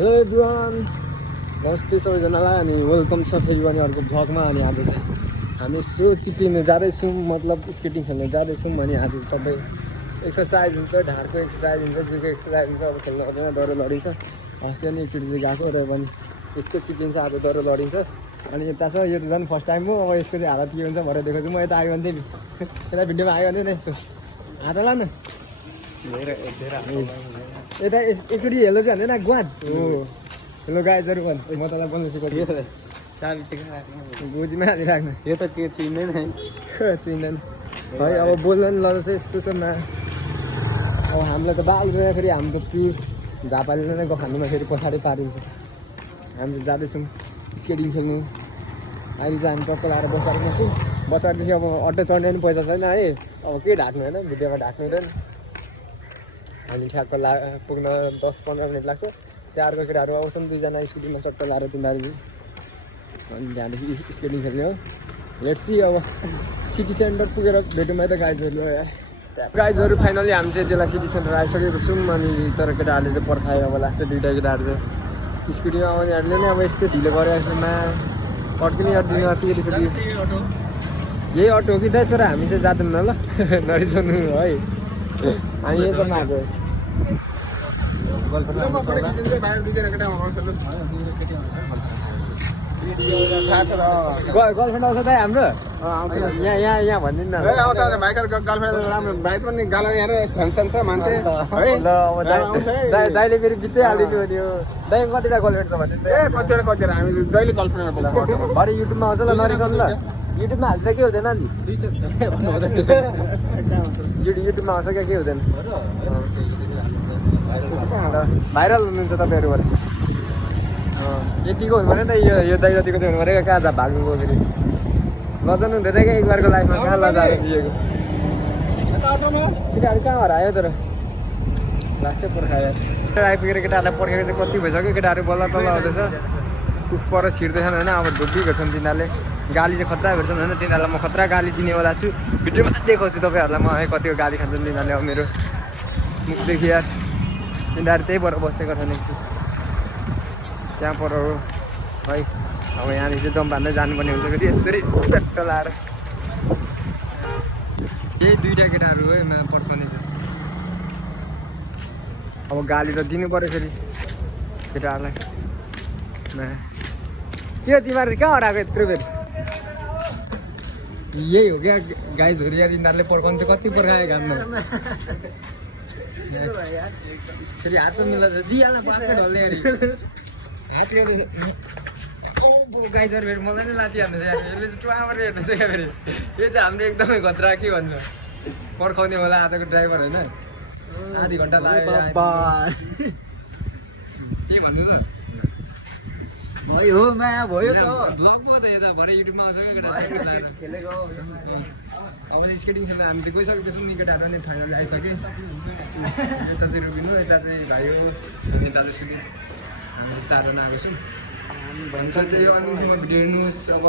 Hello everyone, नमस्ते सबैजनालाई अनि वेलकम छ फेरि पनि अर्को भ्लगमा। अनि आज चाहिँ हामी यसो चिप्लिनु जाँदैछौँ, मतलब स्केटिङ खेल्नु जाँदैछौँ। अनि आज सबै एक्सर्साइज हुन्छ, ढाडको एक्सर्साइज हुन्छ, जिउको एक्सर्साइज हुन्छ। अब खेल्नु पर्दैन, डह्रो लडिन्छ। अस्ति अनि एकचोटि चाहिँ गएको र पनि यस्तो चिप्लिन्छ, आज डह्रो लडिन्छ। अनि यता छ, यो त झन् फर्स्ट टाइम हो। अब यसको चाहिँ हालत के हुन्छ भरे देखेको छु। म यता आयो भने थिएँ, यता भिडियोमा आयो भने यस्तो हात ला न, यता एकचोटि हेलो चाहिँ भन्दैन, ग्वाज हो। हेलो गाइजहरू भन्, म तँलाई बोल्नु सिकाउँछु। गोजीमा हालिराख्नु, यो त के चिन्दैन चिन्दैन है। अब बोल्नु नि लड चाहिँ यस्तो छ न। अब हामीलाई त बाल्दैन, फेरि हामी त प्युर झापाले नै खानुमा फेरि पछाडि पारिन्छ। हामी चाहिँ जाँदैछौँ स्केटिङ खेल्नु। अहिले चाहिँ हामी टक्क लाएर बसाइरहेको छौँ। बसाइदेखि अब अटो चढ्ने पनि पैसा छैन है। अब के ढाक्नु होइन, भिडियोमा ढाक्नु हुँदैन। हामी ठ्याक्क पुग्न 10-15 मिनट लाग्छ। त्यहाँको केटाहरू आउँछन्, दुईजना स्कुटीमा चट्ट लाएर तिनीहरू चाहिँ। अनि त्यहाँदेखि स्केटिङ खेल्ने हो। लेट्स सी अब सिटी सेन्टर पुगेर भेटौँ है त गाइजहरू। गाइजहरू फाइनली हामी चाहिँ त्यसलाई सिटी सेन्टर आइसकेको छौँ। अनि तर केटाहरूले चाहिँ पर्खायो। अब लास्ट दुईवटा केटाहरू चाहिँ स्कुटीमा आउनेहरूले नै अब यस्तो ढिलो गरेको छ मा अड्किने अड्किने अति रिसोर्ट। यही अटो हो कि दाइ, तर हामी चाहिँ जाँदैनौँ ल, नरिसाउनु है। हामी यहीँसम्म आएको गर्लफ्रेन्ड आउँछ दाइ हाम्रो यहाँ भनिदिनु न। दाइले फेरि बित्दै हालिदिनु भन्यो। दाइ कतिवटा गर्लफ्रेन्ड छ भनिदिनु भरे युट्युबमा आउँछ ल, नरिसाउनु ल। युट्युबमा हाल्दा के हुँदैन नि, युट्युबमा आउँछ क्या, के हुँदैन। भाइरल हुनुहुन्छ तपाईँहरूबाट। यतिको हुनु पऱ्यो नि त, यो दाइ जतिको चाहिँ हुनु पऱ्यो। कहाँ जा भाग्नु गयो फेरि लजाउनु हुँदैन क्या एकबारको लाइफमा। कहाँ लजाएर जिएको केटाहरू कहाँ हरायो तर लास्टै पर्खायो। आइपुगेर केटाहरूलाई पर्खेको चाहिँ कति भइसक्यो। केटाहरू बल्ल तल आउँदैछ, उफ पर छिर्दैछन् होइन। अब धुप्पी भेट्छन् तिनीहरूले, गाली चाहिँ खतरा भेट्छन् होइन। तिनीहरूलाई म खतरा गाली दिनेवाला छु। भिडियोमा देखाउँछु तपाईँहरूलाई म है कतिको गाली खान्छन् तिनीहरूले। अब मेरो मुखदेखि यार तिनीहरू त्यही भएर बस्ने गर्छन् एकछिन त्यहाँ पर हो है। अब यहाँनिर चाहिँ जम्प हान्दै जानुपर्ने हुन्छ फेरि यस्तरी ट्याक्क लाएर। यही दुईवटा केटाहरू हो यसमा पड्काउने छ। अब गाली त दिनु पऱ्यो फेरि केटाहरूलाई। के तिमीहरू कहाँ हराएको यत्रो फेरि? यही हो क्या गाइजहरू यार, यिनीहरूले पर्खाउनु चाहिँ कति पर्खायो घाममा। फेरि हात त मिलाउँछ जिहाल्न पास्दै ढल्ने अरे हात ल्याउँदैछ गाइजहरू। फेरि मलाई नै लाति हान्दैछ यार, यसले चाहिँ टुवाबाट हेर्दैछ क्या फेरि। यो चाहिँ हाम्रो एकदमै खतरा के भन्छ पर्खाउने होला आजको ड्राइभर होइन। आधी घन्टा लाग्यो के भन्नु त भयो माया भयो त ब्लगमा त यता भरे युट्युबमा आउँछ खेलेको। अब स्केटिङ खेल्दा हामी चाहिँ गइसकेको छौँ। केटाहरू नै फाइनल आइसक्यो। यता चाहिँ रुबिनु, यता चाहिँ भाइयो, अनि यता चाहिँ सुनि। हामी चाहिँ चारजना आएको छौँ। भन्छ त्यही अन्तिमसम्म भिडियो हेर्नुहोस्। अब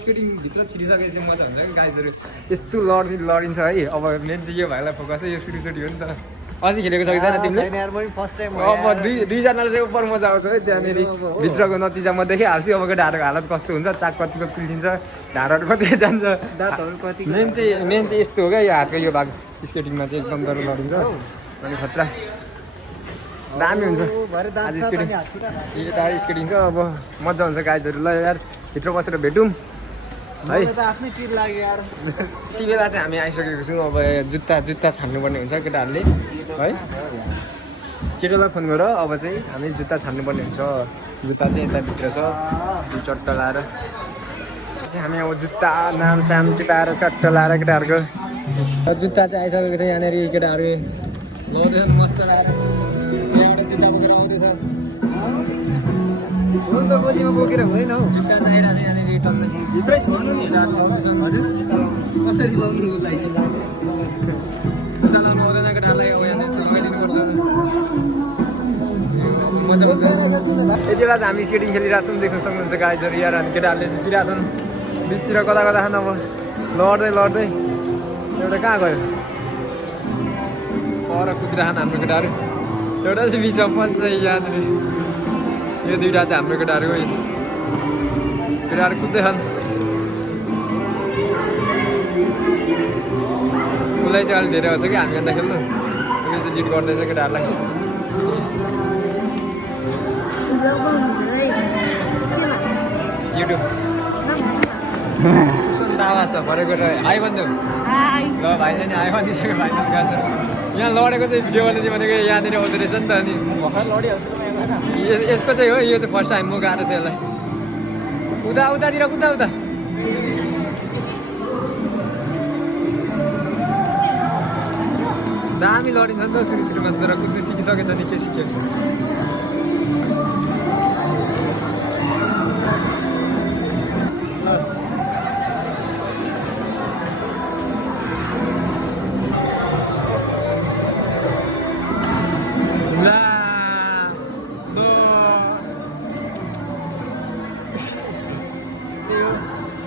स्केटिङभित्र छिरिसकेपछि मजा हुन्छ कि गाइजहरू यस्तो लडिन्छ है। अब मेन चाहिँ यो भाइलाई फोकस है, यो सुटिसोटी हो नि त। अझै खेलेको छ कि छैन तिमीले? फर्स्ट टाइम अब दुईजनाले चाहिँ उपर मजा आउँछ है। त्यहाँनिर भित्रको नतिजा म देखाइहाल्छु। अब ढाडको हालत कस्तो हुन्छ, चाक कतिको पिल्सिन्छ, ढाडहरू कति जान्छ। मेन चाहिँ यस्तो हो क्या, यो हातको यो भाग स्केटिङमा चाहिँ एकदम डर लडिन्छ अनि खतरा दामी हुन्छ। आज स्केटिङ यता स्केटिङ छ। अब मजा हुन्छ गाइजहरू। ल यार भित्र बसेर भेटौँ है। आफ्नै टिप लाग्यो यार। यति बेला चाहिँ हामी आइसकेको छौँ। अब जुत्ता छान्नुपर्ने हुन्छ केटाहरूले है। केटालाई फोन गर, अब चाहिँ हामी जुत्ता छान्नुपर्ने हुन्छ। जुत्ता चाहिँ यताभित्र छ, चट्ट लाएर चाहिँ हामी अब जुत्ता नाम साम टिपाएर चट्ट लाएर केटाहरूको जुत्ता चाहिँ आइसकेको छ। यहाँनिर केटाहरू लगाउँदैछन् मस्त लाएर। यहाँबाट जुत्ता बोकेर आउँदैछ। गोजीमा बोकेर हुँदैन हौ। जुत्ता चाहिरहेको छ यहाँनिर टक्कै भित्रै छोड्नु नि हजुर। कसरी लाउनु उसलाई? जुत्ता लाउनु आउँदैन केटाहरूलाई, अब यहाँनिर लगाइदिनुपर्छ। मजा आउँछ। यति बेला हामी स्केटिङ खेलिरहेको छौँ, देख्न सक्नुहुन्छ गाइजहरू यार। अनि केटाहरूले चाहिँ दिइरहेछन् बिचतिर कता कता छन्। अब लड्दै एउटा कहाँ गयो पर कुदिरहेछन् हाम्रो केटाहरू। एउटा चाहिँ बिचमा पस्छ यहाँनिर यो दुइटा चाहिँ हाम्रो केटाहरूको केटाहरू कुद्दै छन् उसलाई चाहिँ अलिक धेरै आउँछ कि हामीभन्दा खेल्नु उसले चाहिँ जित गर्दैछ केटाहरूलाई युट्युब सुन्दा आवाज छ भरेको आइ भन्नु ल भाइ चाहिँ आयो भनिसक्यो भाइ यहाँ लडेको चाहिँ भिडियो बनाउने भनेको यहाँनिर आउँदो रहेछ नि त अनि भर्खर लडिहाल्छ यसको चाहिँ हो यो चाहिँ फर्स्ट टाइम म गएको छु यसलाई उता उतातिर उता उता दामी लडिन्छ नि त सुरु सुरुमा तर कुद्नु सिकिसकेछ नि के सिक्यो नि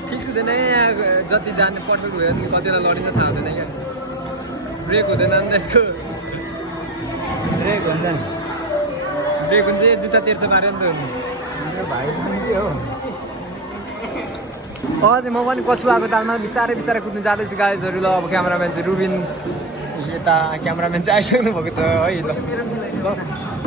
फिक्स हुँदैन यहाँ जति जाने पर्फेक्ट भयो नि कतिलाई लडिन्छ थाहा हुँदैन क्या ब्रेक हुँदैन नि त यसको ब्रेक हुँदैन ब्रेक हुन्छ जुत्ता तेर्सो पाऱ्यो नि त भाइ के हो अझै म पनि कछुवाको तालमा बिस्तारै बिस्तारै कुद्नु जाँदैछु गाइजहरू ल अब क्यामराम्यान चाहिँ रुबिन यता क्यामराम्यान चाहिँ आइसक्नु भएको छ है ल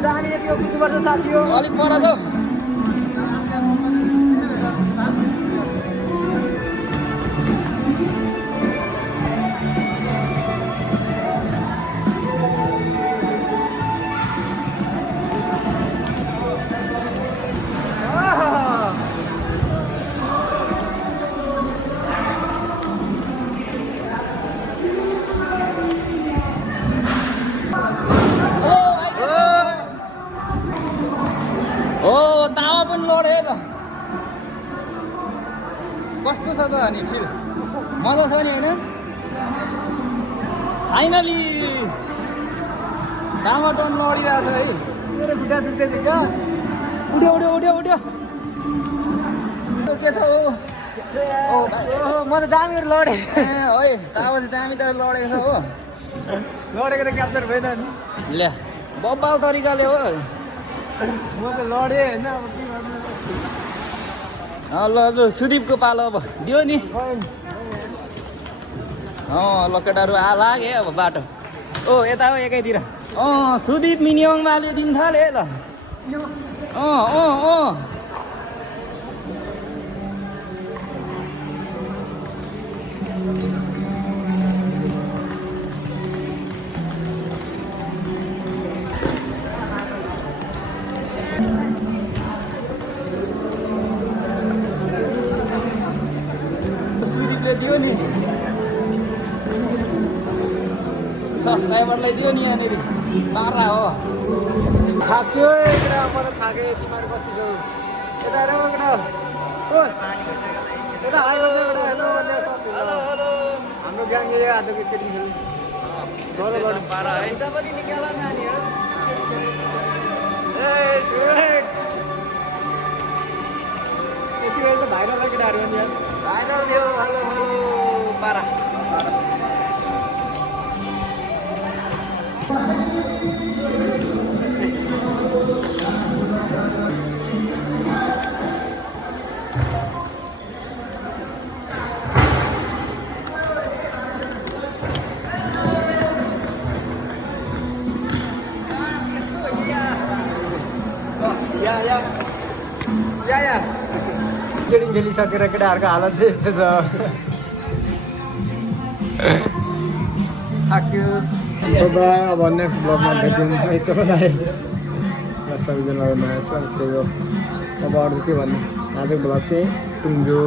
दामी यतिको कुद्नुपर्छ साथी हो अलिक पर त कस्तो छ त अनि फिल मजा छ नि होइन फाइनली कहाँबाट लडिरहेको छ है मेरो खुट्टा दुख्दै थियो क्या उड्यो उड्यो उड्यो उड्यो के छ हो म त दामीहरू लडेँ है तापछि दामी त लडेको छ हो लडेको त क्याप्चर भएन नि ल्या बब्बाल तरिकाले हो म त लडेँ होइन अब के गर्नु ल ल सुदीपको पालो अब दियो नि ल केटाहरू लाग्यो अब बाटो ओ यता हो एकाइतिर सुदीप मिनिमम वाले दिन थाले ल दियो नि सब्सक्राइबरलाई दियो नि यहाँनिर तारा हो थाक्यो एकटा म त थाकेँ तिमीहरू कस्तो छौ यता हेर एकटा यता हाई भन्दै एउटा हेर्नु भन्दै हेलो हाम्रो ग्याङ आजको स्केटिङ खेल्नु पारा है उता पनि निकाल नानीहरू यति बेला त भाइरल केटाहरू हो नि भाइरल थियो हेलो हेलो पारा या स्केटिङ खेलिसकेर केटाहरूको हालत चाहिँ यस्तो छ थाक्यो अब नेक्स्ट ब्लगमा भेट्यौँ है सबैलाई सबैजनालाई माया छ त्यही हो अब अरू के भन्नु आजको भ्लग चाहिँ टुङ्गो